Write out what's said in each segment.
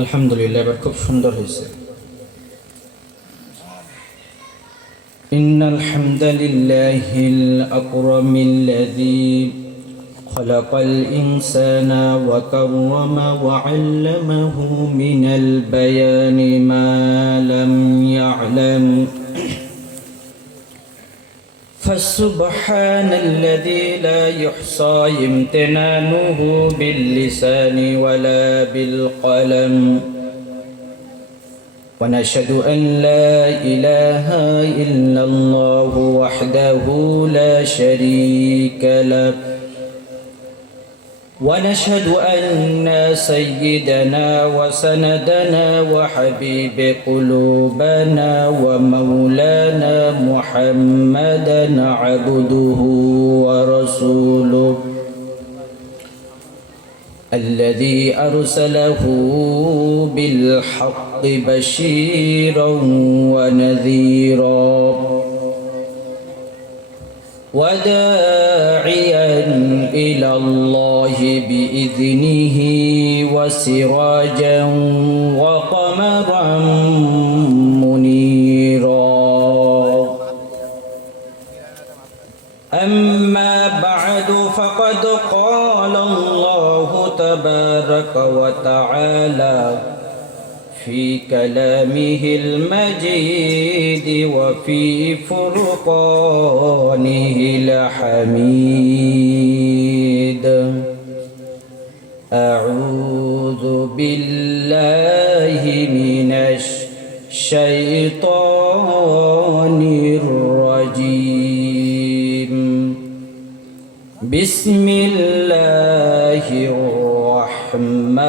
আলহামদুলিল্লাহ, এবার খুব সুন্দর হয়েছে। ইন্নাল হামদালিল্লাহিল আকরামিল্লাযী খালাকাল ইনসানা ওয়া কাররামা ওয়া আল্লামাহু মিনাল বায়ানি মা লাম ইয়া'লাম। فسبحان الذي لا يحصى امتنانه باللسان ولا بالقلم. ونشهد أن لا إله إلا الله وحده لا شريك له. ونشهد أن سيدنا وسندنا وحبيب قلوبنا ومولانا محمدا عبده ورسوله الذي أرسله بالحق بشيرا ونذيرا وداعيا إلى الله بإذنه وسراجا وقمرا منيرا. أما بعد فقد قال الله تبارك وتعالى في كلامه المجيد وفي فرقانه الحميد. أعوذ بالله من الشيطان الرجيم. بسم الله الرحمن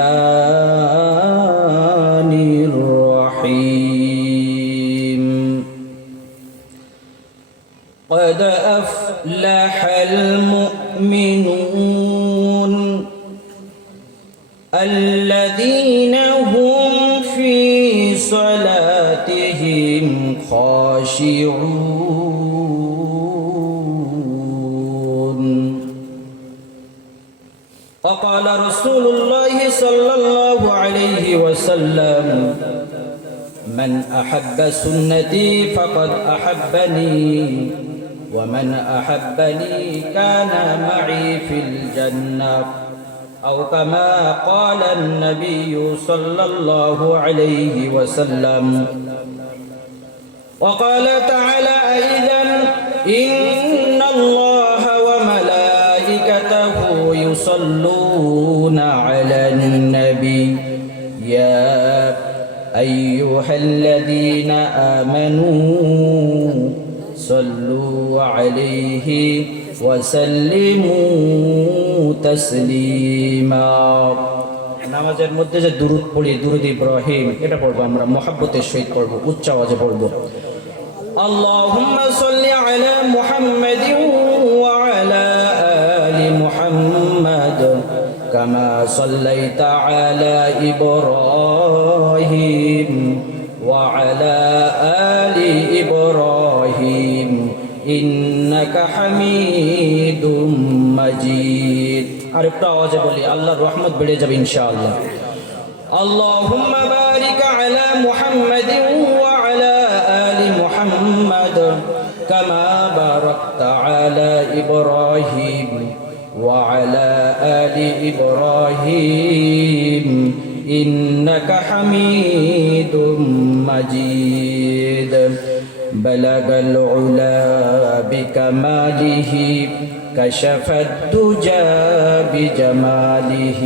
الرحيم. قد أفلح المؤمنون الذين هم في صلاتهم خاشعون. وقال رسول الله صلى الله عليه وسلم: من أحب سنتي فقد أحبني ومن أحبني كان معي في الجنة، أو كما قال النبي صلى الله عليه وسلم. وقال تعالى أيضا: إن الله وملائكته يصلون على النبي يا أيها الذين آمنوا صلوا عليه وسلموا تسليما. নামাজের মধ্যে যে দুরূদ পড়ি, দুরূদ ইব্রাহিম, এটা পড়বো আমরা, মহব্বতের সহিত পড়বো, উচ্চ আওয়াজে পড়বো। আল্লাহুম্মা সাল্লি আলা মুহাম্মাদিন ওয়া আলা আলি মুহাম্মাদ কামা সাল্লাইতা আলা ইব্রাহিম ওয়া আলা আলি ইব্রাহিম ইন্নাকা হামিদুম মাজিদ। আরেকটু আওয়াজে বলি, আল্লাহর রহমত বেড়ে যাবে ইনশাআল্লাহ। আল্লাহুম্মা বারিক আলা মুহাম্মাদিন ওয়া আলা আলি মুহাম্মাদ কামা বারাকতা আলা ইব্রাহিম ওয়া আলা আলি ইব্রাহিম ইন্নাকা হামিদুম মাজিদ। বালাগাল উলা বিকামালিহি كشف الدجى بجماله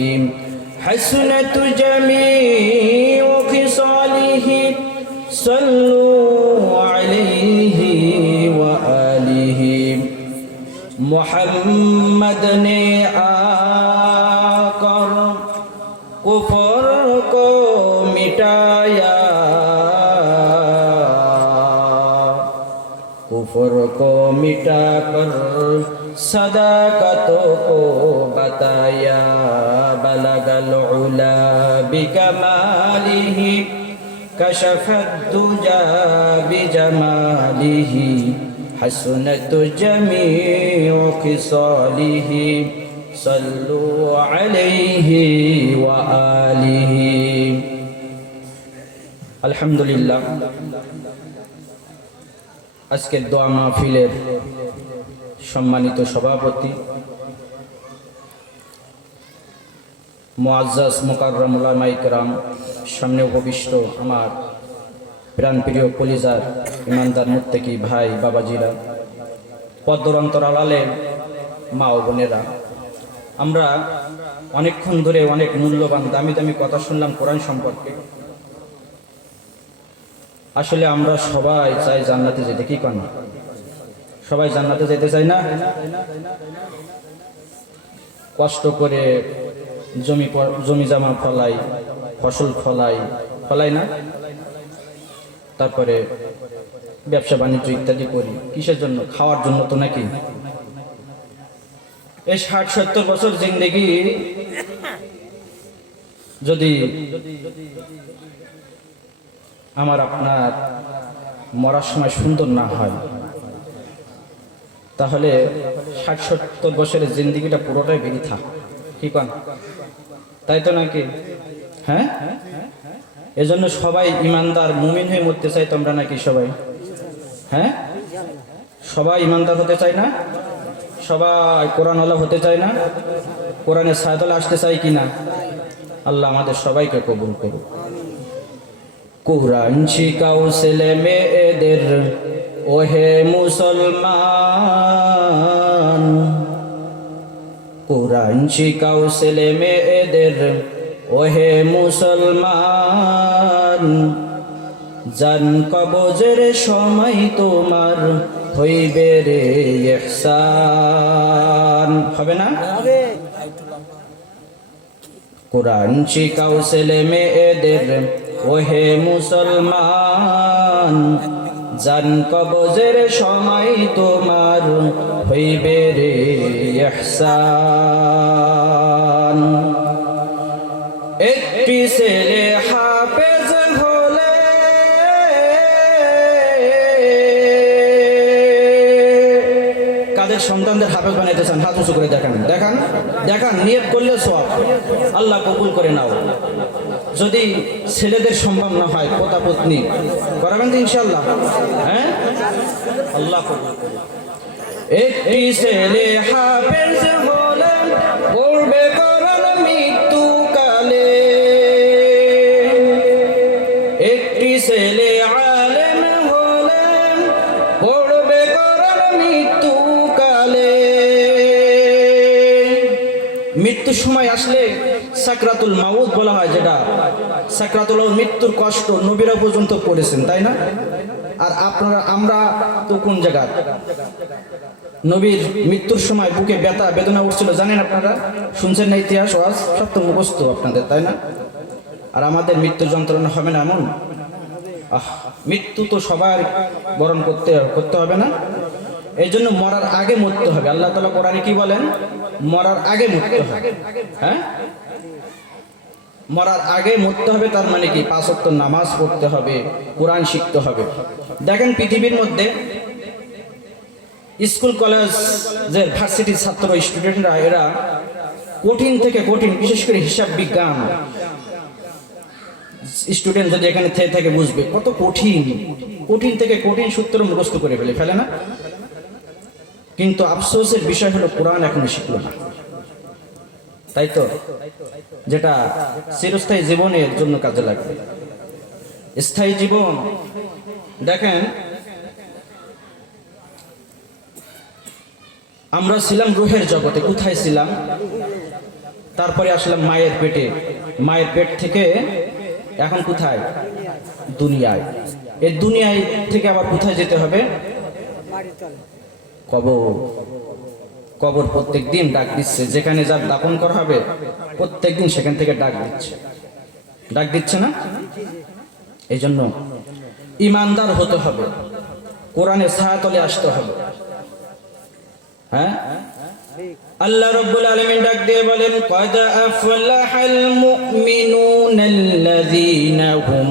حسنت جميع خصاله صلوا عليه وآله. محمد نے آकर کفر کو مٹایا، कुफर को मिटा कर सदाकतों को बताया। बलगल उला बिकमालिही कशफत दुजा बिजमालिही हसनत जमीउ खिसालिही صلوا عليه وآله আলহামদুলিল্লাহ। আজকের দোয়া মাহফিলের সম্মানিত সভাপতি মুআজ্জাজ মুকাররম উলামায়ে কেরাম, সামনে উপবিষ্ট আমার প্রাণপ্রিয় কলিজার ইমানদার মুত্তাকি ভাই বাবাজিরা, পদ্মর অন্তরালে মা ও বোনেরা, আমরা অনেকক্ষণ ধরে অনেক মূল্যবান দামি দামি কথা শুনলাম কোরআন সম্পর্কে। আসলে আমরা সবাই চাই জান্নাতে যেতে, কি কন? সবাই জান্নাতে যেতে চাই না? কষ্ট করে জমি জামা ফলাই, ফসল ফলাই না, তারপরে ব্যবসা বাণিজ্য ইত্যাদি করি কিসের জন্য? খাওয়ার জন্য তো নাকি? এই 60-70 বছর জিন্দেগি যদি আমার আপনার মরার সময় সুন্দর না হয়, তাহলে 60-70 বছরের জিন্দেগিটা পুরোটাই বৃথা, কি কন? তাই তো নাকি? হ্যাঁ, এজন্য সবাই ইমানদার মুমিন হয়ে মরতে চাই তোমরা নাকি সবাই? হ্যাঁ, সবাই ইমানদার হতে চাই না? সবাই কোরআনওয়ালা হতে চায় না? কোরআনের ছায়াতলে আসতে চাই কিনা? আল্লাহ আমাদের সবাইকে কবুল করুক। কোরআন শিখাও ছেলে মেয়েদের, ওহে মুসলমান। কোরআন শিখাও ছেলে মেয়েদের, ওহে মুসলমান। জান কবজের সময় তোমার হইবে রে ইহসান, হবে না? কোরআন শিখাও ছেলে মেয়েদের, ওহে মুসলমান। জান কবজের সময় তোমার হইবে রে ইহসান। একটি ছেলে হাফেজ হলে কাদের সন্তানদের হাফেজ বানাইতে চান? হাত উঁচু করে দেখান, দেখান, দেখান। নিয়ত করলে সওয়াব, আল্লাহ কবুল করে নাও। যদি ছেলেদের সম্ভব না হয়, পোতা পত্নী করাবেন তো ইনশাআল্লাহ? হ্যাঁ, আল্লাহ কবুল করে। একটি ছেলে হাফেজ হলে পড়বে কোরআন মৃত্যুকালে। একটি ছেলে আলেম হলে পড়বে কোরআন মৃত্যুকালে। মৃত্যুর সময় আসলে সাকরাতুল মাউত বলা হয়, যেটা সাকরাতুল মৃত্যুর কষ্ট নবীরা পর্যন্ত পড়েছেন, তাই না? আর আপনারা আমরা তো কোন জায়গার? নবীর মৃত্যুর সময় বুকে ব্যথা বেদনা উঠছিল, জানেন আপনারা? শুনছেন না ইতিহাস? ওয়াজ সব তো মুখস্থ আপনাদের, তাই না? আর আমাদের মৃত্যুর যন্ত্রণা হবে না এমন? মৃত্যু তো সবার বরণ করতে হবে না? এই জন্য মরার আগে মরতে হবে। আল্লাহ তাআলা কোরআনে কি বলেন? মরার আগে মরতে হবে। হ্যাঁ, মরার আগে মরতে হবে। তার মানে কি? 5 ওয়াক্ত নামাজ পড়তে হবে, কোরআন শিখতে হবে। দেখেন পৃথিবীর মধ্যে স্কুল কলেজের ভার্সিটির ছাত্র স্টুডেন্টরা, এরা কঠিন থেকে কঠিন, বিশেষ করে হিসাব বিজ্ঞান স্টুডেন্ট যদি এখানে থেকে বুঝবে কত কঠিন, কঠিন থেকে কঠিন সূত্র মুখস্থ করে ফেলে না? কিন্তু আফসোসের বিষয় হলো কোরআন এখনো শিখলো না, তাই তো? যেটা চিরস্থায়ী জীবনের জন্য কাজে লাগবে, স্থায়ী জীবন। দেখেন আমরা ছিলাম রূহের জগতে, কোথায় ছিলাম? তারপরে আসলাম মায়ের পেটে, মায়ের পেট থেকে এখন কোথায়? দুনিয়ায়। এই দুনিয়ায় থেকে আবার কোথায় যেতে হবে? কবর। কবর প্রত্যেক দিন ডাক দিচ্ছে, যেখানে যার দাফন করা হবে প্রত্যেক দিন সেখান থেকে ডাক দিচ্ছে না? এই জন্য ইমানদার হতে হবে, কোরআনের ছায়াতলে আসতে হবে। হ্যাঁ, আল্লাহ রাব্বুল আলামিন ডাক দিয়ে বলেন, ক্বাদ আফলাহাল মুমিনুনাল্লাযীনা হুম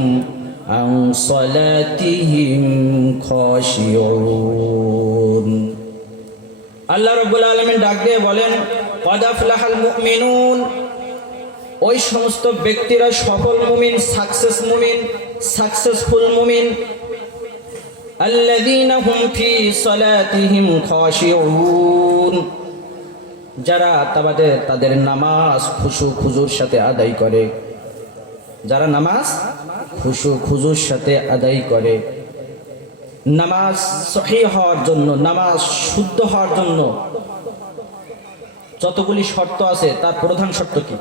আন সালাতিহিম খাশিউন। আল্লাহ রাব্বুল আলামিন ডাক দিয়ে বলেন, কদ আফলাহাল মুমিনুন, ওই সমস্ত ব্যক্তিরা সফল মুমিন, সাকসেসফুল মুমিন। আল্লাযীনা হুম ফি সালাতিহিম খাশিউন, যারা তাদের নামাজ খুশু খুজুর সাথে আদায় করে, যারা নামাজ খুশু খুজুর সাথে আদায় করে। নামাজ সহিহ হওয়ার জন্য, নামাজ শুদ্ধ হওয়ার জন্য যতগুলি শর্ত আছে তার প্রধান শর্ত কি?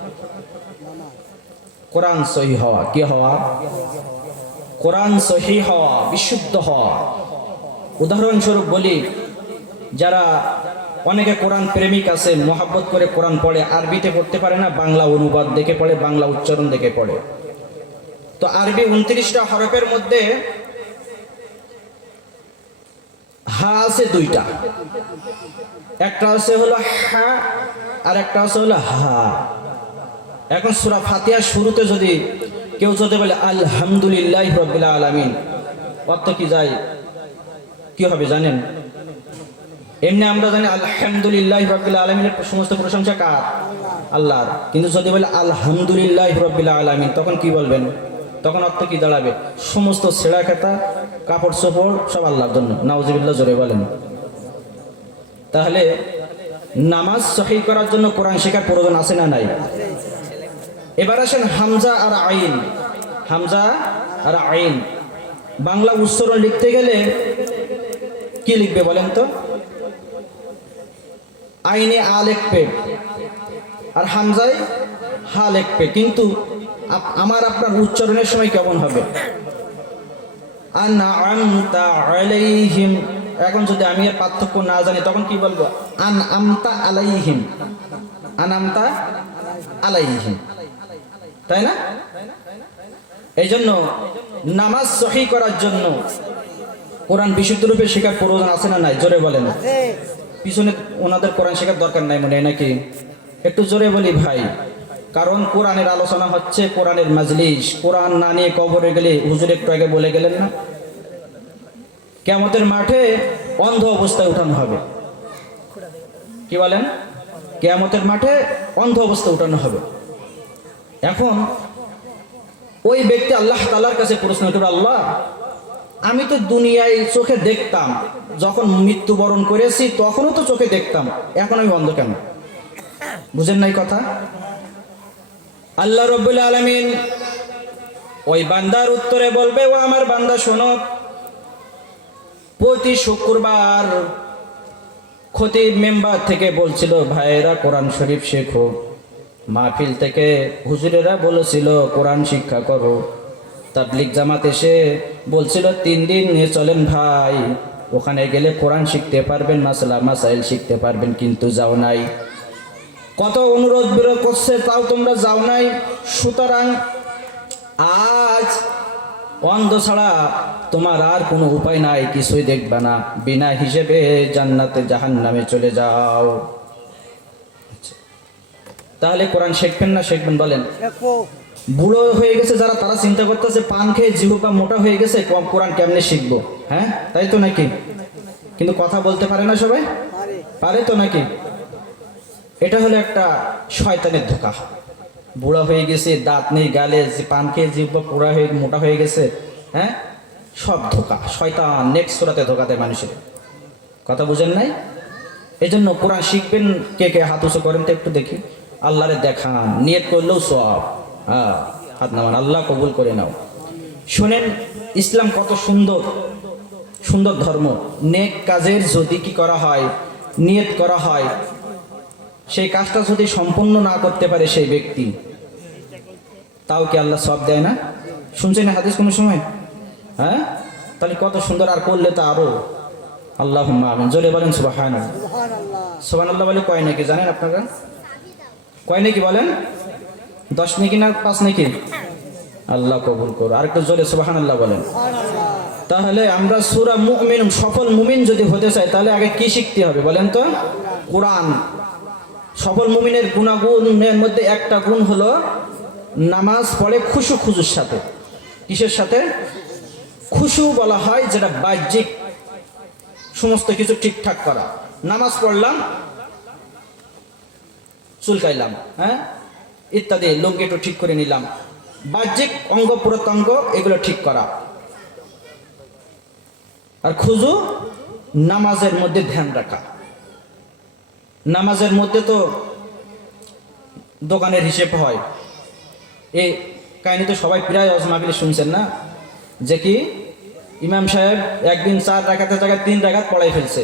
কোরআন সহিহ হওয়া। কি হওয়া? কোরআন সহিহ হওয়া, বিশুদ্ধ হওয়া। উদাহরণস্বরূপ বলি, যারা অনেকে কোরআন প্রেমিক আছে, মহাব্বত করে কোরআন পড়ে, আরবিতে পড়তে পারে না, বাংলা অনুবাদ দেখে পড়ে, বাংলা উচ্চারণ দেখে পড়ে। তো আরবি 29টা হরফের মধ্যে হা আছে 2টা, একটা আছে হলো হা আর একটা আছে হলো হা। এখন সূরা ফাতিহার শুরুতে যদি কেউ বলে আলহামদুলিল্লাহি রাব্বিল আলামিন, অর্থ কি যায়? কি হবে জানেন? এমনি আমরা জানি আলহামদুলিল্লাহি রাব্বিল আলামিনের সমস্ত প্রশংসা কার? আল্লাহর। কিন্তু যদি বলে আলহামদুলিল্লাহি রাব্বিল আলামিন, তখন কি বলবেন? তখন অর্থ কি দাঁড়াবে? সমস্ত ছেঁড়া খেতা কাপড় চোপড় সব আল্লাহর জন্য। নাউজুবিল্লাহ, জোরে বলেন। তাহলে নামাজ সহিহ করার জন্য কোরআন শেখার প্রয়োজন আছে না নাই? এবার আসেন হামজা আর আইন। হামজা আর আইন বাংলা উচ্চারণ লিখতে গেলে কি লিখবে বলেন তো? আইনে আ লিখবে আর হামজায় হা লিখবে, কিন্তু আমার আপনার উচ্চারণের সময় কেমন হবে? আনআমতা আলাইহিম। এখন যদি আমি এর পার্থক্য না জানি তখন কি বলবো? আনআমতা আলাইহিম, আনআমতা আলাইহিম, তাই না? এই জন্য নামাজ সহিহ করার জন্য কোরআন বিশুদ্ধ রূপে শেখার প্রয়োজন আছে না নাই? জোরে বলেন। পিছনে ওনাদের কোরআন শেখার দরকার নাই মনে হয় নাকি? একটু জোরে বলি ভাই, কারণ কোরআনের আলোচনা হচ্ছে, কোরআনের মাজলিস। কোরআন না নিয়ে কবরে গেলে, হুজুর একটু আগে বলে গেলেন না, কিয়ামতের মাঠে অন্ধ অবস্থায় উঠানো হবে। কি বলেন? কিয়ামতের মাঠে অন্ধ অবস্থায় উঠানো হবে। এখন ওই ব্যক্তি আল্লাহ তাআলার কাছে প্রশ্ন করবে, আল্লাহ, আমি তো দুনিয়ায় চোখে দেখতাম, যখন মৃত্যুবরণ করেছি তখনও তো চোখে দেখতাম, এখন আমি অন্ধ কেন? বুঝেন নাই কথা? আল্লাহ রাব্বুল আলামিন ওই বান্দার উত্তরে বলবে, ও আমার বান্দা শোনো, প্রতি শুক্রবার খতিব মেম্বার থেকে বলছিল, ভাইয়েরা কোরআন শরীফ শেখো। মাহফিল থেকে হুজুরেরা বলেছিল কোরআন শিক্ষা করো। তাবলিগ জামাত এসে বলছিল 3 দিন নিয়ে চলেন ভাই, ওখানে গেলে কোরআন শিখতে পারবেন, মাসলা মাসাইল শিখতে পারবেন, কিন্তু যাও নাই। কত অনুরোধ বিরোধ করছে, তাও তোমরা যাও নাই। সুতরাং আজ অন্ধ ছাড়া তোমার আর কোনো উপায় নাই, কিছুই দেখবে না, বিনা হিসেবে জান্নাতে জাহান্নামে চলে যাও। তাহলে কোরআন শিখবেন না শিখবেন বলেন? বুড়ো হয়ে গেছে যারা, তারা চিন্তা করতেছে পান খেয়ে জিহ্বা মোটা হয়ে গেছে, কোরআন কেমনে শিখবো? হ্যাঁ, তাই তো নাকি? কিন্তু কথা বলতে পারে না সবাই? পারে তো নাকি? এটা হলো একটা শয়তানের ধোঁকা। বুড়া হয়ে গেছে, দাঁত নেই গালে, পান খেয়ে জিহ্বা পুরা হয়ে মোটা হয়ে গেছে, হ্যাঁ, সব ধোঁকা। শয়তান নেক্সট সূরাতে ধোঁকা দেয় মানুষের। কথা বুঝেন নাই? এই জন্য কোরআন শিখবেন কে কে? হাত উঁচু করেন তো একটু দেখি। আল্লাহরে দেখান, নিয়ত করলেও সওয়াব। হ্যাঁ, হাত নামান, আল্লাহ কবুল করে নাও। শোনেন, ইসলাম কত সুন্দর সুন্দর ধর্ম। নেক কাজের যদি কি করা হয়, নিয়ত করা হয়, সেই কাজটা যদি সম্পূর্ণ না করতে পারে সেই ব্যক্তি, তাও কি আল্লাহ সওয়াব দেয় না? শুনছেন হাদিস কোনো সময়? হ্যাঁ, তাহলে কত সুন্দর। আর করলে তো আরো। আল্লাহুম্মা আমিন, জোরে বলেন সুবহানাল্লাহ। সুবহানাল্লাহ বলে কয় নাকি জানেন আপনারা? কয় নাকি বলেন? 10 নাকি না 5 নাকি? আল্লাহ কবুল করো। আর একটু জোরে সুবহানাল্লাহ বলেন। তাহলে আমরা সূরা মুমিনুন, সফল মুমিন যদি হতে চাই, তাহলে আগে কি শিখতে হবে বলেন তো? কোরআন। সফল মুমিনের গুণাগুণের মধ্যে একটা গুণ হলো নামাজ পড়ে খুশু খুজুর সাথে। কিসের সাথে? খুশু বলা হয় যেটা বাহ্যিক সমস্ত কিছু ঠিকঠাক করা। নামাজ পড়লাম, চুলকাইলাম, হ্যাঁ, ইত্যাদি, লুঙ্গি একটু ঠিক করে নিলাম, বাহ্যিক অঙ্গ প্রত্যঙ্গ এগুলো ঠিক করা। আর খুজু নামাজের মধ্যে ধ্যান রাখা। নামাজের মধ্যে তো দোকানের হিসেব হয়। এই কাহিনী তো সবাই প্রায় ওয়াজ মাহফিলে শুনছেন না, যে কি ইমাম সাহেব একদিন 4 রাকাতের জায়গায় 3 রাকাত পড়াই ফেলছে।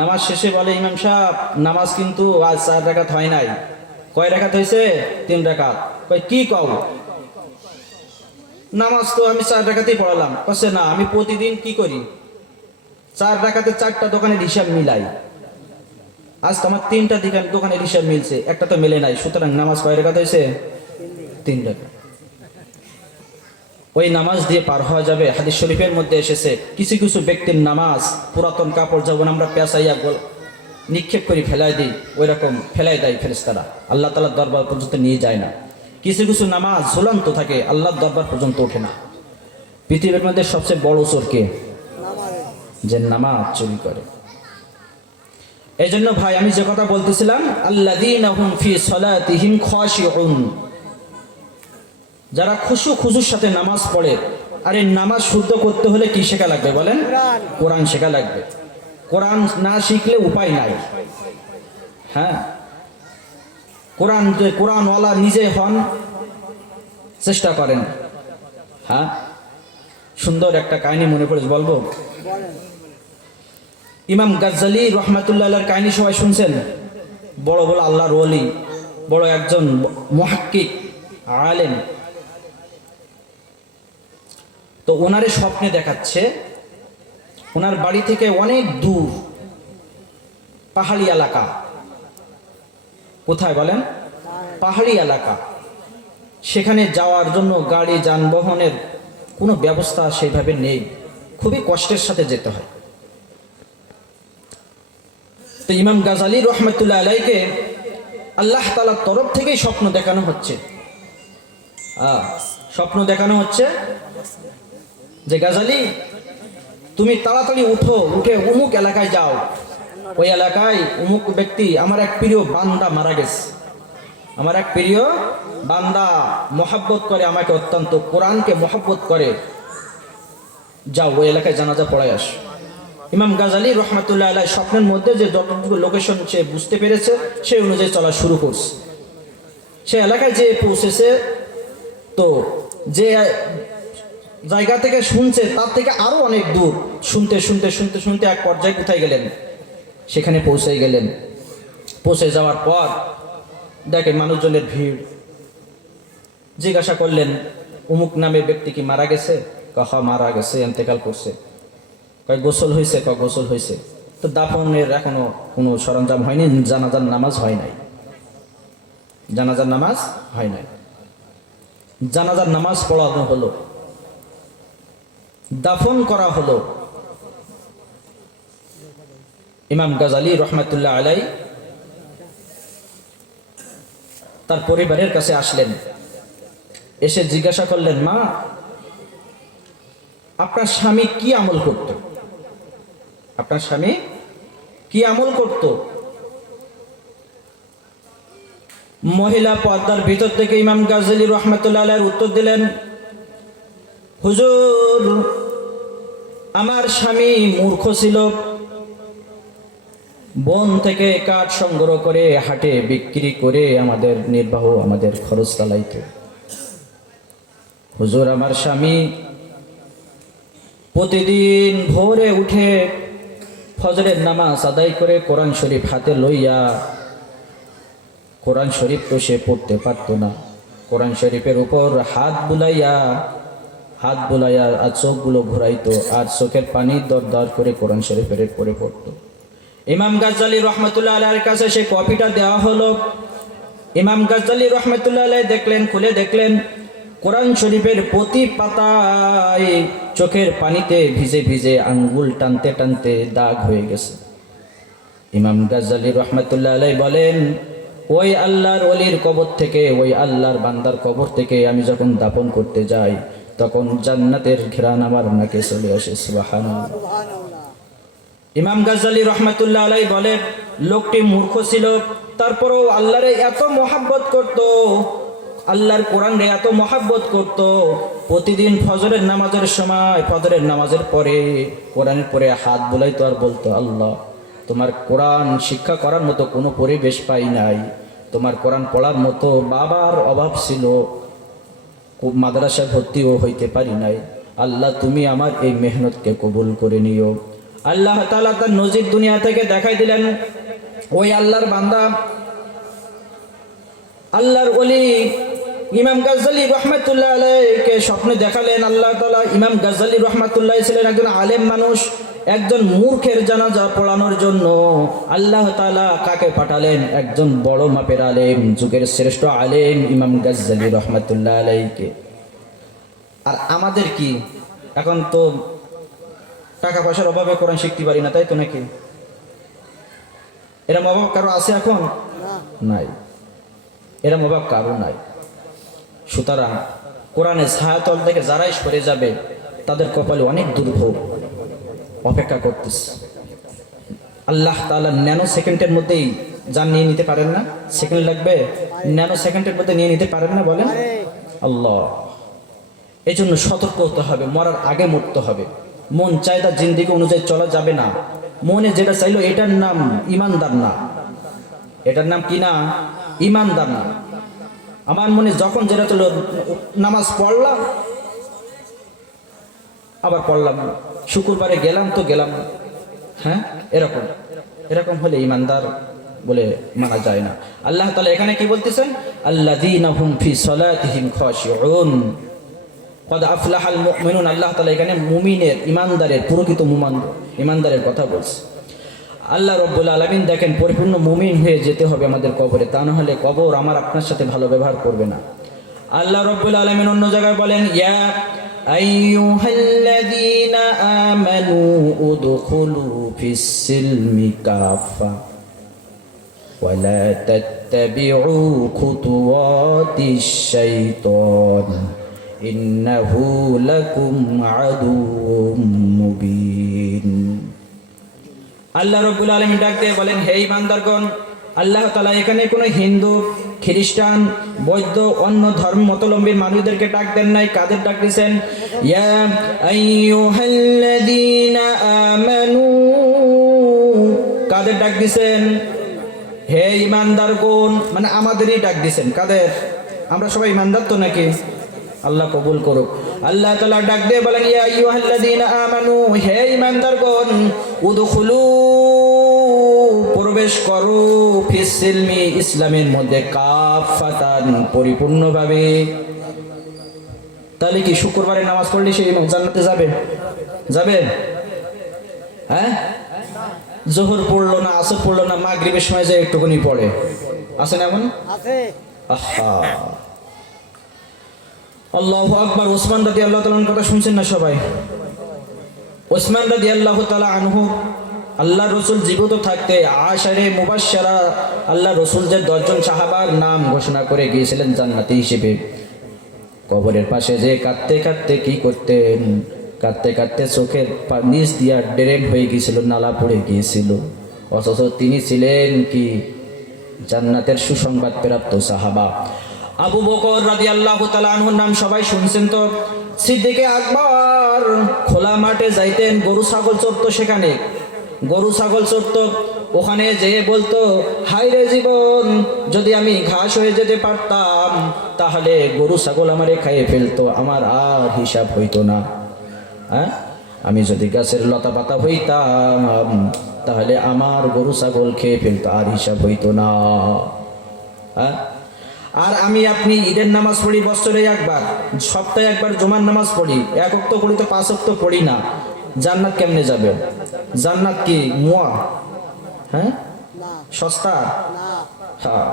নামাজ শেষে বলে, ইমাম সাহেব নামাজ কিন্তু আজ 4 রাকাত হয় নাই। কয় রাকাত হয়েছে? 3 রাকাত। কয় কি কও? নামাজ তো আমি 4 রাকাতেই পড়ালাম। বলছে না, আমি প্রতিদিন কি করি, 4 রাকাতে 4টা দোকানের হিসাব মিলাই। আজ তো আমার 3টা দোকানের হিসাব মিলছে, একটা তো মেলে নাই। সুতরাং নামাজ কয় রাকাত হয়েছে? 3 রাকাত। ওই নামাজ দিয়ে পার হওয়া যাবে। হাদিস শরীফের মধ্যে এসেছে, কিছু কিছু ব্যক্তির নামাজ পুরাতন কাপড় যেমন আমরা পেঁচাইয়া নিক্ষেপ করে ফেলাই দিই, ওই রকম ফেলাই দেয় ফেরেশতারা, আল্লাহ তাআলার দরবার পর্যন্ত নিয়ে যায় না। কিছু কিছু নামাজ ঝুলন্ত থাকে, আল্লাহর দরবার পর্যন্ত ওঠে না। পৃথিবীর মধ্যে সবচেয়ে বড় চোর কে? যে নামাজ চুরি করে। এই জন্য ভাই, আমি যে কথা বলতেছিলাম, আল্লাযীনা হুম ফি সালাতিহিম খাশিউন, যারা খুশুর সাথে নামাজ পড়ে। আর এই নামাজ শুদ্ধ করতে হলে কি শেখা লাগবে বলেন? কোরআন শেখা লাগবে। কোরআন না শিখলে উপায় নাই। হ্যাঁ, কোরআনওয়ালা নিজে হন, চেষ্টা করেন। হ্যাঁ, সুন্দর একটা কাহিনী মনে পড়ে, বলবো। ইমাম গাজ্জালি রহমাতুল্লাহ আলাইহির কাহিনী সবাই শুনছেন। বড় বড় আল্লাহর ওলি, বড় একজন মুহাক্কিক আলেম। তো ওনারে স্বপ্নে দেখাচ্ছে, ওনার বাড়ি থেকে অনেক দূর পাহাড়ি এলাকা। কোথায় বলেন? পাহাড়ি এলাকা। সেখানে যাওয়ার জন্য গাড়ি যানবাহনের কোনো ব্যবস্থা সেইভাবে নেই, খুবই কষ্টের সাথে যেতে হয়। তো ইমাম গাজ্জালি রহমাতুল্লাহ আলাইহিকে আল্লাহ তাআলার তরফ থেকেই স্বপ্ন দেখানো হচ্ছে। স্বপ্ন দেখানো হচ্ছে যে, গাজ্জালি তুমি তাড়াতাড়ি উঠে অমুক এলাকায় যাও। ওই এলাকায় অমুক ব্যক্তি, আমার এক প্রিয় বান্দা মারা গেছে। আমার এক প্রিয় বান্দা মহব্বত করে আমাকে, অত্যন্ত কোরআনকে মহব্বত করে। যাও ওই এলাকায় জানাজা পড়ায় আস। ইমাম গাজ্জালি রহমাতুল্লাহ আলাইহি স্বপ্নের মধ্যে যে যতটুকু লোকেশন সে বুঝতে পেরেছে, সেই অনুযায়ী চলা শুরু করছে। সে এলাকায় যে পৌঁছেছে, তো যে জায়গা থেকে শুনছে তার থেকে আরো অনেক দূর। শুনতে শুনতে শুনতে শুনতে এক পর্যায়ে কোথায় গেলেন? সেখানে পৌঁছে গেলেন। পৌঁছে যাওয়ার পর দেখে মানুষজনের ভিড়। জিজ্ঞাসা করলেন, অমুক নামে ব্যক্তি কি মারা গেছে? হ্যাঁ মারা গেছে, ইন্তেকাল করছে। কয় গোসল হয়েছে? গোসল হয়েছে। তো দাফনের এখনো কোনো সরঞ্জাম হয়নি, জানাজার নামাজ হয় নাই। জানাজার নামাজ হয় নাই। জানাজার নামাজ পড়ানো হলো, দাফন করা হলো। ইমাম গাজ্জালি রহমাতুল্লাহ আলাইহি তার পরিবারের কাছে আসলেন। এসে জিজ্ঞাসা করলেন, মা, আপনার স্বামী কি আমল করত? আপনার স্বামী কি আমল করত? মহিলা পর্দার ভিতর থেকে ইমাম গাজ্জালি রহমাতুল্লাহ আলাইহির উত্তর দিলেন, হুজুর, আমার স্বামী মূর্খ ছিল। বন থেকে কাঠ সংগ্রহ করে হাটে বিক্রি করে আমাদের নির্বাহ, আমাদের খরচ চালাইত। হুজুর, আমার স্বামী প্রতিদিন ভোরে উঠে ফজরের নামাজ আদায় করে কোরআন শরীফ হাতে লইয়া, কোরআন শরীফ তো সে পড়তে পারত না, কোরআন শরীফের উপর হাত বুলাইয়া আর চোখগুলো ঘুরাইতো, আর চোখের পানি দর করে কোরআন শরীফের পড়ে পড়তো। ইমাম গাজ্জালি রহমাতুল্লাহ আলাইহির কাছে সেই কপিটা দেওয়া হলো। ইমাম গাজ্জালি রহমাতুল্লাহ আলাইহি দেখলেন, খুলে দেখলেন কোরআন শরীফের প্রতি পাতায় চোখের পানিতে ভিজে ভিজে আঙ্গুল টানতে টানতে দাগ হয়ে গেছে। ইমাম গাজ্জালি রহমাতুল্লাহ আলাইহি বলেন, ওই আল্লাহর ওলির কবর থেকে, ওই আল্লাহর বান্দার কবর থেকে আমি যখন দাফন করতে যাই, তখন জান্নাতের ঘ্রাণ আমার নাকে চলে আসে। সুবহানাল্লাহ। ইমাম গাজ্জালি রহমাতুল্লাহ আলাইহি বলে, লোকটি মূর্খ ছিল, তারপরেও আল্লাহরে এত মহাব্বত করত, আল্লাহর কোরআনে এত মহাব্বত করত, প্রতিদিন ফজরের নামাজের সময়, ফজরের নামাজের পরে কোরআনের পরে হাত বোলাইতো আর বলতো, আল্লাহ তোমার কোরআন শিক্ষা করার মতো কোনো পরিবেশ পাই নাই, তোমার কোরআন পড়ার মতো বাবার অভাব ছিল, মাদ্রাসায় ভর্তিও হইতে পারি নাই, আল্লাহ তুমি আমার এই মেহনতকে কবুল করে নিও। আল্লাহ তাআলা তার নজির দুনিয়া থেকে দেখাই দিলেন। ওই আল্লাহর বান্দা, আল্লাহর ওলি ইমাম গাজ্জালি রহমাতুল্লাহ আলাইহিকে স্বপ্নে দেখালেন আল্লাহ তাআলা। ইমাম গাজ্জালি রহমাতুল্লাহ ছিলেন একজন আলেম মানুষ। একজন মূর্খের জানাজা পড়ানোর জন্য আল্লাহ তাআলা কাকে পাঠালেন? একজন বড় মাপের আলেম, যুগের শ্রেষ্ঠ আলেম ইমাম গাজ্জালি রহমাতুল্লাহ আলাইহিকে। আর আমাদের কি এখন তো টাকা পয়সার অভাবে কোরআন শিখতে পারি না, তাই তো নাকি? এরম অভাব কারো আছে এখন? নাই, এরম অভাব কারো নাই। সুতরাং কোরআনের ছায়াতল থেকে যারাই সরে যাবে তাদের কপালে অনেক দুর্ভোগ অপেক্ষা করতেছে। আল্লাহ তাআলা ন্যানো সেকেন্ডের মধ্যেই জান নিয়ে নিতে পারেন না? সেকেন্ড লাগবে, ন্যানো সেকেন্ডের মধ্যে নিয়ে নিতে পারেন না বলেন? আল্লাহ, এই জন্য সতর্ক হতে হবে, মরার আগে মরতে হবে। মন চাহিদা জিন্দিগি অনুযায়ী চলা যাবে না। মনে যেটা চাইলো এটার নাম ইমানদার না, এটার নাম কি না? ইমানদার না। আমার মনে যখন যেটা চলো, নামাজ পড়লাম আবার পড়লাম না, শুক্রবারে গেলাম তো গেলাম না, হ্যাঁ, এরকম এরকম হলে ইমানদার বলে মানা যায় না। আল্লাহ তাআলা এখানে কি বলতেছেন? আল্লাযীনা হুম ফি সালাতিহিম খাশিউন কদ আফলাহাল মুমিনুন। আল্লাহ তাআলা এখানে মুমিনের, ইমানদারের, প্রকৃত ইমানদারের কথা বলছে। আল্লাহ রব্বুল আলামিন দেখেন, পরিপূর্ণ মুমিন হয়ে যেতে হবে আমাদের কবরে, তা না হলে কবর আমার আপনার সাথে ভালো ব্যবহার করবে না। আল্লাহ রব্বুল আলামিন অন্য জায়গায় বলেন, ইয়া আইয়ুহাল্লাযীনা আমানু উদখুলু ফিস সিলমি কাফা ওয়া লা তাত্তাবিউ খুতুওয়াতিশ শাইতান ইন্নাহু লাকুম আদুউম মুবিন। আল্লাহ রাব্বুল আলামিন ডাক দিয়ে বলেন, হে ঈমানদারগণ, আল্লাহ তাআলা এখানে কোনো হিন্দু, খ্রিস্টান, বৌদ্ধ, অন্য ধর্মাবলম্বীর মানুষদেরকে ডাক দেন নাই। কাদের ডাক দিয়েছেন? ইয়া আইয়ুহাল্লাযীনা আমানু। কাদের ডাক দিয়েছেন? হে ঈমানদারগণ, মানে আমাদেরই ডাক দিয়েছেন। কাদের? আমরা সবাই ঈমানদার তো নাকি? আল্লাহ কবুল করুক। আল্লাহ তাআলা ডাক দিয়ে বলেন, ইয়া আইয়ুহাল্লাযীনা আমানু, হে ঈমানদারগণ, উদখুলু, প্রবেশ করো, ফিস সিলমি, ইসলামের মধ্যে, কাফাতান, পরিপূর্ণভাবে। তাহলে কি শুক্রবারে নামাজ পড়লে সে জান্নাতে যাবে? যাবে? হ্যাঁ, জোহর পড়লো না, আসর পড়লো না, মাগরিবের সময় যায় একটুখানি পড়ে, আছে না এমন? আছে। আহা, আল্লাহু আকবার। ওসমান রাদিয়াল্লাহু তাআলা আনহুর কথা শুনছেন না সবাই? ওসমান রাদিয়াল্লাহু তাআলা আনহু আল্লাহ রসুল জীবিত থাকতে আশারে মুবাশশারা, আল্লাহ রসুল যে 10 জন সাহাবার নাম ঘোষণা করে গিয়েছিলেন জান্নাতি হিসেবে, কবরের পাশে যে কাঁদতে কাঁদতে কি করতেন? কাঁদতে কাঁদতে চোখের নিচ দিয়া ড্রেন হয়ে গিয়েছিল, নালা পড়ে গিয়েছিল, অথচ তিনি ছিলেন কি? জান্নাতের সুসংবাদ প্রাপ্ত সাহাবা। আবু বকর রাদিয়াল্লাহু তাআলা আনহুর নাম সবাই শুনছেন তো? সিদ্দিকে আকবর খোলা মাঠে যাইতেন, গরু ছাগল চড়তো, সেখানে গরু ছাগল চড়তো, ওখানে যেয়ে বলতো, হায় রে জীবন, যদি আমি ঘাস হয়ে যেতে পারতাম তাহলে গরু ছাগল আমারে খাইয়ে ফেলতো, আমার আর হিসাব হইতো না। হ্যাঁ, আমি যদি গাছের লতা পাতা হইতাম তাহলে আমার গরু ছাগল খেয়ে ফেলতো, আর হিসাব হইতো না। হ্যাঁ, আর আমি আপনি ঈদের নামাজ পড়ি বছরে একবার, সপ্তাহে একবার জুমার নামাজ পড়ি, 1 ওয়াক্ত পড়ি তো 5 ওয়াক্ত পড়ি না, জান্নাত কেমনে যাবে? জান্নাত কি মুয়া? হ্যাঁ, সস্তা? হ্যাঁ।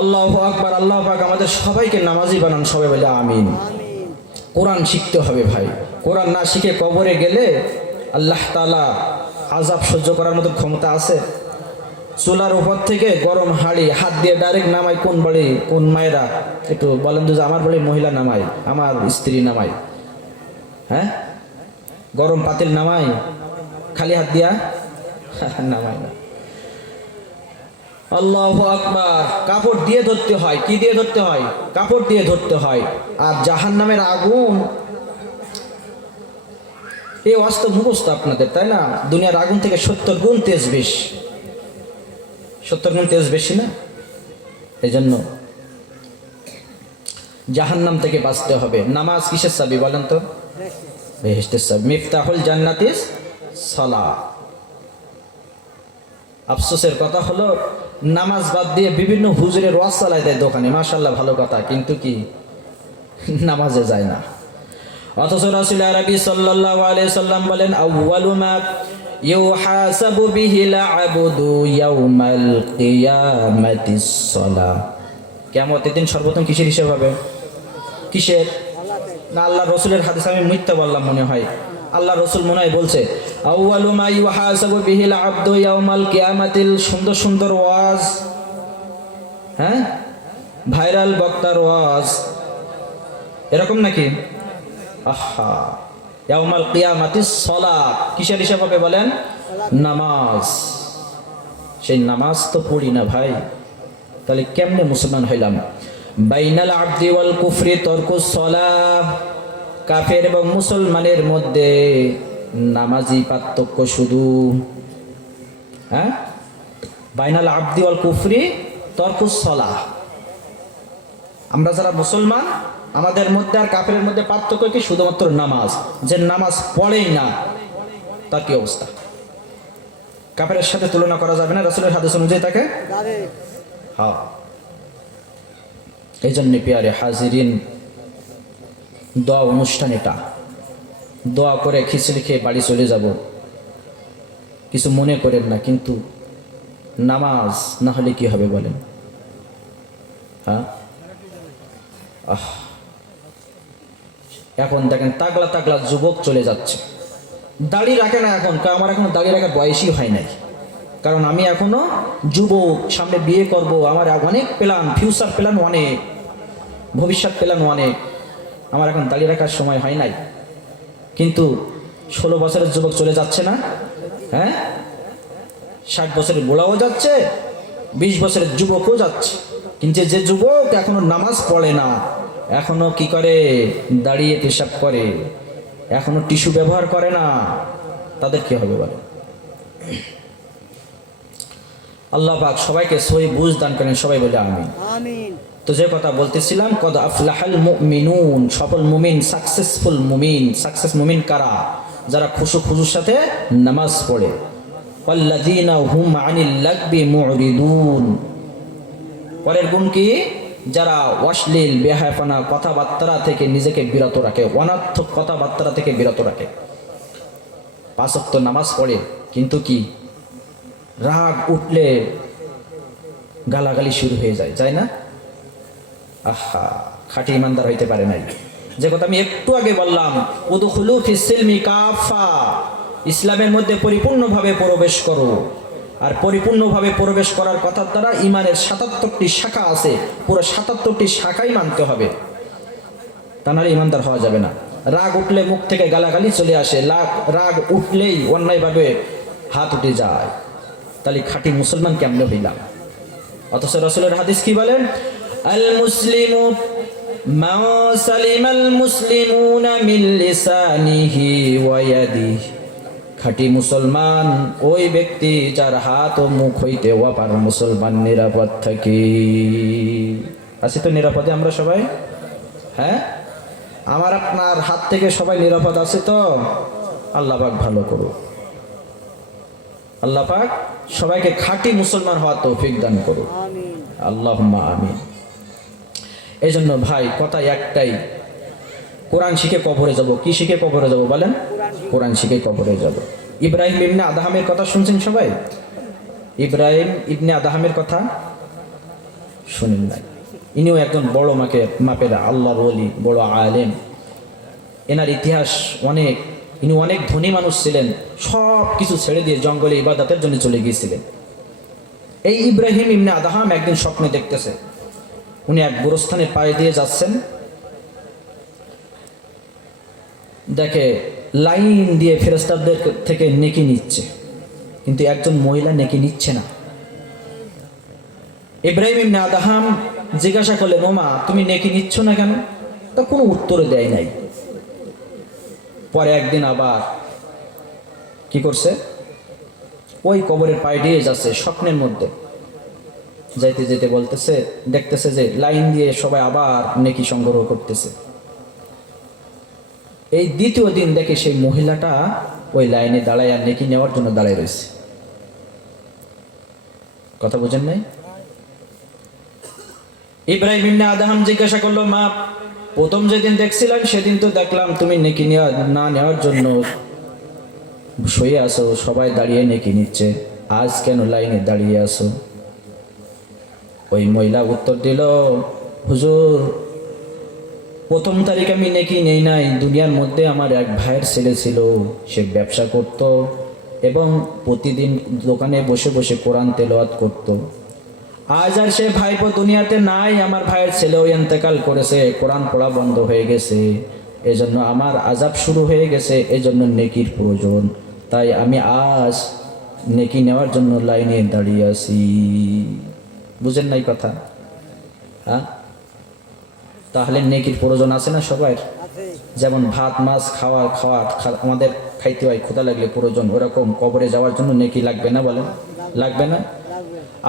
আল্লাহু আকবার। আল্লাহ পাক আমাদের সবাইকে নামাজি বানান, সবাই বলে আমিন। কোরআন শিখতে হবে ভাই, কোরআন না শিখে কবরে গেলে আল্লাহ তাআলা আযাব সহ্য করার মতো ক্ষমতা আছে? চুলার উপর থেকে গরম হাঁড়ি হাত দিয়ে ডাইরেক্ট নামাই কোন বাড়ি, কোন মায়েরা একটু বলেন তো? যে আমার বাড়ি মহিলা নামাই, আমার স্ত্রী নামাই, হ্যাঁ, গরম পাতিল নামাই খালি হাত দিয়া? নামাই না। আল্লাহু আকবার। কাপড় দিয়ে ধরতে হয়। কি দিয়ে ধরতে হয়? কাপড় দিয়ে ধরতে হয়। আর জাহান্নামের আগুন, এই অস্ত্র মুখস্থ আপনাদের, তাই না? দুনিয়ার আগুন থেকে 70 গুণ তেজ বেশি, 70 গুণ তেজ বেশি না? এই জন্য জাহান্নাম থেকে বাঁচতে হবে। নামাজ কিসের চাবি বলেন তো? বেহেশতের চাবি। মিফতাহুল জান্নাতিস সালাহ। আফসোসের কথা হলো নামাজ বাদ দিয়ে বিভিন্ন হুজুরের ওয়াজ চালায় দেয় দোকানে, মাশাআল্লাহ ভালো কথা, কিন্তু কি নামাজে যায় না। অথচ রাসূল আরবি সাল্লাল্লাহু আলাইহি সাল্লাম বলেন, আউয়ালু মা ইউহাসাবু বিহিল আবদু ইয়াউমাল কিয়ামাতিস সালাহ। কিয়ামতের দিন সর্বপ্রথম কিসের হিসাব হবে? কিসের? না আল্লাহ রসুলের হাদিস, আমি মিথ্যা বললাম মনে হয়। আল্লাহ রসুল মনে হয় বলছে আউয়ালু মা ইউহাসাবু বিহিল আবদু ইয়াউমাল কিয়ামাতিল। সুন্দর সুন্দর ওয়াজ, হ্যাঁ, ভাইরাল বক্তার ওয়াজ, এরকম নাকি? আহা, ইয়াউমাল কিয়ামাতিস সালাহ। কিসের হিসাব হবে বলেন? নামাজ। সেই নামাজ তো পড়ি না ভাই, তাহলে কেমনে মুসলমান হইলাম? বাইনাল আবদি ওয়াল কুফরি তরকুস সালাহ। কাফের এবং মুসলমানের মধ্যে নামাজি পার্থক্য শুধু, হ্যাঁ, বাইনাল আবদি ওয়াল কুফরি তরকুস সালাহ। আমরা যারা মুসলমান, আমাদের মধ্যে আর কাফেরের মধ্যে পার্থক্য কি? শুধুমাত্র নামাজ। যে নামাজ পড়েই না, তার কি অবস্থা? কাফেরের সাথে তুলনা করা যাবে না রাসূলের হাদিস অনুযায়ী তাকে। হ্যাঁ, এই জন্য পিয়ারে হাজিরিন, দোয়া অনুষ্ঠান এটা, দোয়া করে খিচুড়ি খেয়ে বাড়ি চলে যাব, কিছু মনে করেন না, কিন্তু নামাজ না হলে কি হবে বলেন? হ্যাঁ, এখন দেখেন তাগলা তাগলা যুবক চলে যাচ্ছে, দাড়ি রাখে না এখন। আমার এখনো দাড়ি রাখার বয়সই হয় নাই, কারণ আমি এখনো যুবক, সামনে বিয়ে করব, আমার অনেক প্ল্যান, ফিউচার প্ল্যান অনেক, ভবিষ্যৎ প্ল্যান অনেক, আমার এখন দাড়ি রাখার সময় হয় নাই। কিন্তু 16 বছরের যুবক চলে যাচ্ছে না? হ্যাঁ, 60 বছরের বুড়াও যাচ্ছে, 20 বছরের যুবকও যাচ্ছে। কিন্তু যে যুবক এখনো নামাজ পড়ে না, এখনো কি করে? দাঁড়িয়ে পেশাব করে, এখনো টিস্যু ব্যবহার করে না, তাদের কি হবে বলে? আল্লাহ পাক সবাইকে সহি বুঝ দান করেন, সবাই বলে আমিন। তো যে কথা বলতেছিলাম, কদ আফলাহাল মুমিনুন, সফল মুমিন, সাকসেসফুল মুমিন। সাকসেস মুমিন কারা? যারা খুশুর সাথে নামাজ পড়ে। ওয়াল্লাযীনা হুম আনিল লাগবি মুরিদুন। পরের গুণ কি? যারা অশ্লীল বেহায়াপনা কথাবার্তা থেকে নিজেকে বিরত রাখে, অনর্থক কথাবার্তা থেকে বিরত রাখে। 5 ওয়াক্ত নামাজ পড়ে, কিন্তু কি রাগ উঠলে গালাগালি শুরু হয়ে যায়, যায় না? আহা, খাঁটি ইমানদার হইতে পারে নাই। যে কথা আমি একটু আগে বললাম, উদখুলু ফিস সিলমি কাফা, ইসলামের মধ্যে পরিপূর্ণভাবে প্রবেশ করো। আর পরিপূর্ণভাবে প্রবেশ করার কথার দ্বারা ইমানের 77টি শাখা আছে, পুরো 77টি শাখাই মানতে হবে, তা নাহলে ইমানদার হওয়া যাবে না। রাগ উঠলে মুখ থেকে গালাগালি চলে আসে, রাগ উঠলেই অন্যায়ভাবে হাত উঠে যায়, তাহলে খাঁটি মুসলমান কেমনে হইলাম? অথচ রাসূলের হাদিস কি বলেন? আল মুসলিমু মান সালিমাল মুসলিমুনা মিন লিসানিহি ওয়া ইয়াদিহি। খাঁটি মুসলমান ওই ব্যক্তি যার হাত ও মুখ হইতে অপার মুসলমান নিরাপদ থাকে। আছি তো নিরাপদে আমরা সবাই? হ্যাঁ, আমার আপনার হাত থেকে সবাই নিরাপদ আছে তো? আল্লাহ পাক ভালো করুক, আল্লাহ পাক সবাইকে খাঁটি মুসলমান হওয়ার তৌফিক দান করুক, আল্লাহুম্মা আমিন। এই জন্য ভাই কথা একটাই, কোরআন শিখে কবরে যাব। কি শিখে কবরে যাব বলেন? কোরআন শিখে কবরে যাব। ইব্রাহিম ইবনে আদহামের কথা শুনছেন সবাই? ইব্রাহিম ইবনে আদহামের কথা শুনেন নাই? ইনিও একজন বড় মাপের আল্লাহর ওলি, বড় আলেম। এনার ইতিহাস অনেক, ইনি অনেক ধনী মানুষ ছিলেন, সব কিছু ছেড়ে দিয়ে জঙ্গলে ইবাদতের জন্য চলে গিয়েছিলেন। এই ইব্রাহিম ইবনে আদহাম একদিন স্বপ্নে দেখতেছে, উনি এক গোরস্থানে পায়ে দিয়ে যাচ্ছেন, দেখে লাইন দিয়ে ফেরেশতাদের থেকে নেকি নিচ্ছে, কিন্তু একজন মহিলা নেকি নিচ্ছে না। ইব্রাহিম ইবনে আদহাম জিজ্ঞাসা করলেন, ওমা তুমি নেকি নিচ্ছ না কেন? তা কোনো উত্তর দেয় নাই। পরে একদিন আবার কি করছে, ওই কবরের পায়ে দিয়ে যাচ্ছে, স্বপ্নের মধ্যে যাইতে যেতে বলতেছে, দেখতেছে যে লাইন দিয়ে সবাই আবার নেকি সংগ্রহ করতেছে। এই দ্বিতীয় দিন দেখে সেই মহিলাটা ওই লাইনে দাঁড়ায় আর নেকি নেওয়ার জন্য দাঁড়ায় রয়েছে। কথা বুঝেন নাই? ইব্রাহিম ইবনে আদহাম জিজ্ঞাসা করলো, মা প্রথম যেদিন দেখছিলাম সেদিন তো দেখলাম তুমি নেকি না নেওয়ার জন্য শুয়ে আসো, সবাই দাঁড়িয়ে নেকি নিচ্ছে, আজ কেন লাইনে দাঁড়িয়ে আসো? ওই মহিলা উত্তর দিল, হুজুর প্রথম তারিখ আমি নেকি নেই নাই, দুনিয়ার মধ্যে আমার এক ভাইয়ের ছেলে ছিল, সে ব্যবসা করত এবং প্রতিদিন দোকানে বসে বসে কোরআন তেলাওয়াত করত। আজ আর সে ভাইপো দুনিয়াতে নাই, আমার ভাইয়ের ছেলেও ইন্তেকাল করেছে, কোরআন পড়া বন্ধ হয়ে গেছে, এজন্য আমার আযাব শুরু হয়ে গেছে, এজন্য নেকির প্রয়োজন, তাই আমি আজ নেকি নেওয়ার জন্য লাইনে দাঁড়িয়ে আছি। বুঝেন নাই কথা? হ্যাঁ, তাহলে নেকির প্রয়োজন আছে না সবার? যেমন ভাত মাছ খাওয়া আমাদের খাইতে হয়, ক্ষুধা লাগলে প্রয়োজন, ওরকম কবরে যাওয়ার জন্য নেকি লাগবে না? বলেন লাগবে না?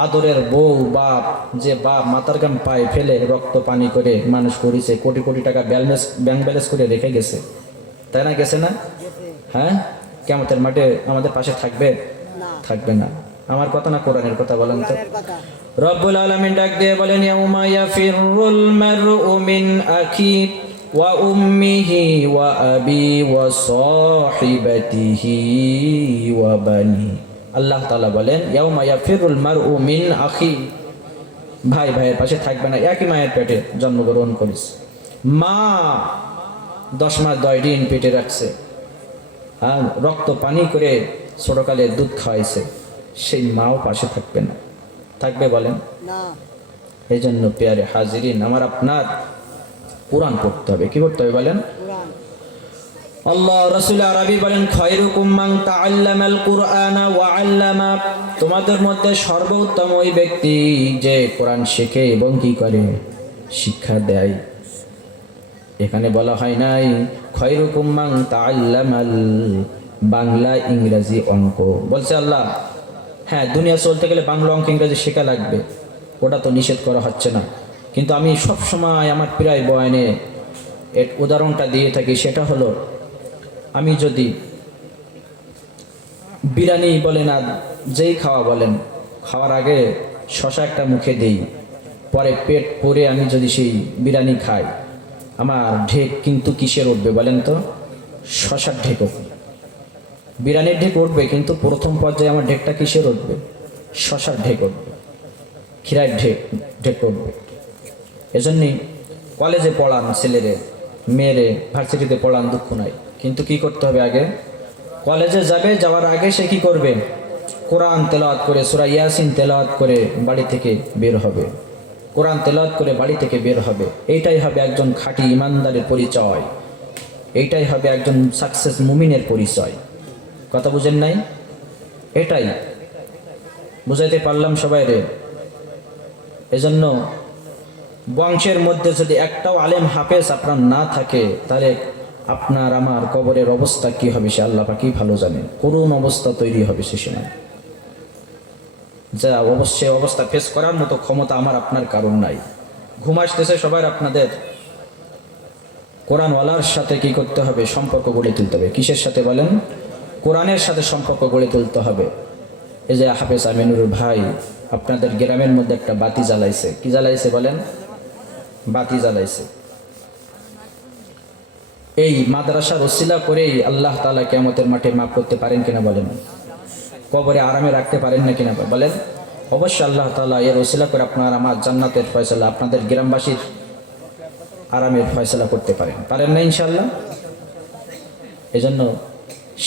আদরের বউ বাপ, যে বাপ মাথার গাম পায়ে ফেলে রক্ত পানি করে মানুষ করেছে, কোটি কোটি টাকা ব্যাংক ব্যালেন্স করে রেখে গেছে, তাই না? গেছে না? হ্যাঁ, কিয়ামতের মাঠে আমাদের পাশে থাকবে? থাকবে না। আমার কথা না কোরআনের কথা? বলেন তো। রব্বুল আলামিন ডাক দিয়ে বলেন, ইয়াউমা ইয়াফিরুল মারউ মিন আখি ওয়া উম্মিহি ওয়া আবি ওয়া সাহিবাতিহি ওয়া বানি। আল্লাহ তাআলা বলেন, ইয়াউমা ইয়াফিরুল মারউ মিন আখি, ভাই ভাইয়ের পাশে থাকবে না, একই মায়ের পেটে জন্মগ্রহণ করেছে, মা 10 মাস 10 দিন পেটে রাখছে, আর রক্ত পানি করে ছোটকালে দুধ খাওয়াইছে, সেই মাও পাশে থাকবে না। থাকবে? বলেন না। এই জন্য পেয়ারে হাজিরিন, আমার আপনার কোরআন পড়তে হবে। কি পড়তে হবে বলেন? আল্লাহ রাসূল আরবি বলেন, খায়রুকুম মান তাআল্লামাল কুরআনা ওয়া আল্লামা, তোমাদের মধ্যে সর্বোত্তম ওই ব্যক্তি যে কোরআন শেখে এবং কি করে, শিক্ষা দেয়। এখানে বলা হয় নাই খায়রুকুম মান তাআল্লামাল বাংলা ইংরেজি অঙ্ক, বলছে আল্লাহ। হ্যাঁ, দুনিয়া চলতে গেলে বাংলা অঙ্ক ইংরেজি শেখা লাগবে, ওটা তো নিষেধ করা হচ্ছে না, কিন্তু আমি সব সময় আমার প্রায় বয়ানে এর উদাহরণটা দিয়ে থাকি। সেটা হলো, আমি যদি বিরিয়ানি বলেন আর যেই খাওয়া বলেন, খাওয়ার আগে শশা একটা মুখে দেই, পরে পেট ভরে আমি যদি সেই বিরিয়ানি খাই, আমার ঢেক কিন্তু কিসের উঠবে বলেন তো? শশার ঢেক উঠবে। বিরিয়ানির ঢেক উঠবে, কিন্তু প্রথম পর্যায়ে আমার ঢেকটা কিসের উঠবে? শশার ঢেক উঠবে, ক্ষীরার ঢেক উঠবে। এজন্যই কলেজে পড়ান ছেলেরে, মেয়েরে ভার্সিটিতে পড়ান, দুঃখ নাই, কিন্তু কি করতে হবে? আগে কলেজে যাবে, যাওয়ার আগে সে কি করবে? কোরআন তেলাওয়াত করে, সূরা ইয়াসিন তেলাওয়াত করে বাড়ি থেকে বের হবে, কোরআন তেলাওয়াত করে বাড়ি থেকে বের হবে। এইটাই হবে একজন খাঁটি ইমানদারের পরিচয়, এইটাই হবে একজন সাকসেস মুমিনের পরিচয়। কথা বুঝেন নাই? এটাই বুঝাইতে পারলাম সবাই রে? এজন্য বংশের মধ্যে যদি একটাও আলেম হাফেজ আপনার না থাকে, তাহলে আপনার আমার কবরের অবস্থা কি হবে সে আল্লাহ পাকই ভালো জানেন। করুণ অবস্থা তৈরি হবে সে সময়, যা অবশ্যই অবস্থা ফেস করার মতো ক্ষমতা আমার আপনার কারণ নাই। ঘুম আসতেছে সবার, আপনাদের কোরআনওয়ালার সাথে কি করতে হবে? সম্পর্ক গড়ে তুলতে হবে। কিসের সাথে বলেন? কোরআনের সাথে সম্পর্ক গড়ে তুলতে হবে। এই যে হাফেজ আমিনুর ভাই আপনাদের গ্রামের মধ্যে একটা বাতি জ্বালাইছে। কি জ্বালাইছে বলেন? বাতি জ্বালাইছে। এই মাদ্রাসার ওসিলা করেই আল্লাহ তাআলা কিয়ামতের মাঠে মাফ করতে পারেন কিনা বলেন? কবরে আরামে রাখতে পারেন না কিনা বলেন? অবশ্যই আল্লাহ তাআলা এর ওসিলা করে আপনার আমার জান্নাতের ফয়সালা, আপনাদের গ্রামবাসীর আরামের ফয়সালা করতে পারেন, পারেন না ইনশাআল্লাহ? এজন্য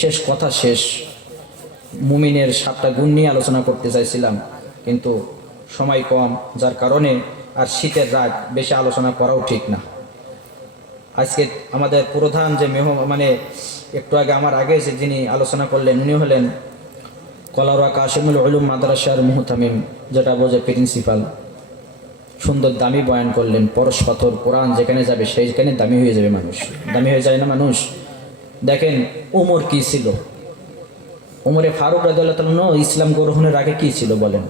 শেষ কথা, শেষ মুমিনের 7টা গুণ নিয়ে আলোচনা করতে চাইছিলাম, কিন্তু সময় কম, যার কারণে আর শীতের রাত বেশি আলোচনা করাও ঠিক না। আজকে আমাদের প্রধান যে মানে একটু আগে আমার আগে যে যিনি আলোচনা করলেন, উনি হলেন কলাউড়া কাশিমুল উলুম মাদ্রাসার মুহতামিম, যেটা বোঝে প্রিন্সিপাল। সুন্দর দামি বয়ান করলেন, পরশ পাথর কোরআন যেখানে যাবে সেইখানে দামি হয়ে যাবে মানুষ, দামি হয়ে যায় না মানুষ। দেখেন উমর কি ছিল, উমরে ফারুক রাদিয়াল্লাহু তাআলা ইসলাম গ্রহণের আগে কি ছিল বলেন?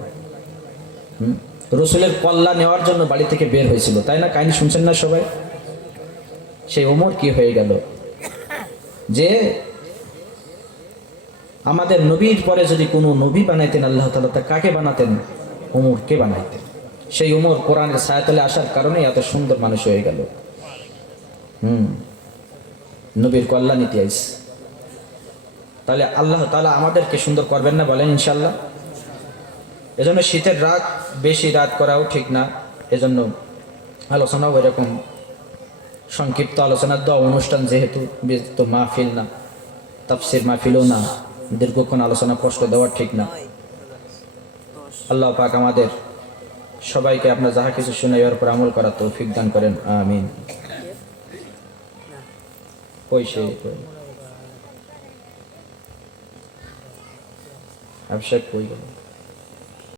রসুলের কল্লা নেওয়ার জন্য বাড়ি থেকে বের হয়েছিল, তাই না? কাহিনী শুনছেন না সবাই? সেই উমর কি হয়ে গেল যে আমাদের নবীর পরে যদি কোনো নবী বানাইতেন আল্লাহ তাআলা, তা কাকে বানাতেন? উমরকে বানাইতেন। সেই উমর কোরআনের ছায়াতলে আসার কারণে এত সুন্দর মানুষ হয়ে গেল। নবীর কল্যাণ নিতে আইস। তাহলে আল্লাহ তাআলা আমাদেরকে সুন্দর করবেন না বলেন ইনশাল্লাহ? এজন্য শীতের রাত বেশি রাত করাও ঠিক না, এজন্য আলোচনাও এরকম সংক্ষিপ্ত আলোচনা দেওয়া অনুষ্ঠান, যেহেতু তো মাহফিল না, তাফসির মাহফিলও না, দীর্ঘক্ষণ আলোচনা কষ্ট দেওয়া ঠিক না। আল্লাহ পাক আমাদের সবাইকে আপনার যাহা কিছু শুনে এর উপর আমল করার তৌফিক দান করেন, আমিন। অভিষেক কই গেল?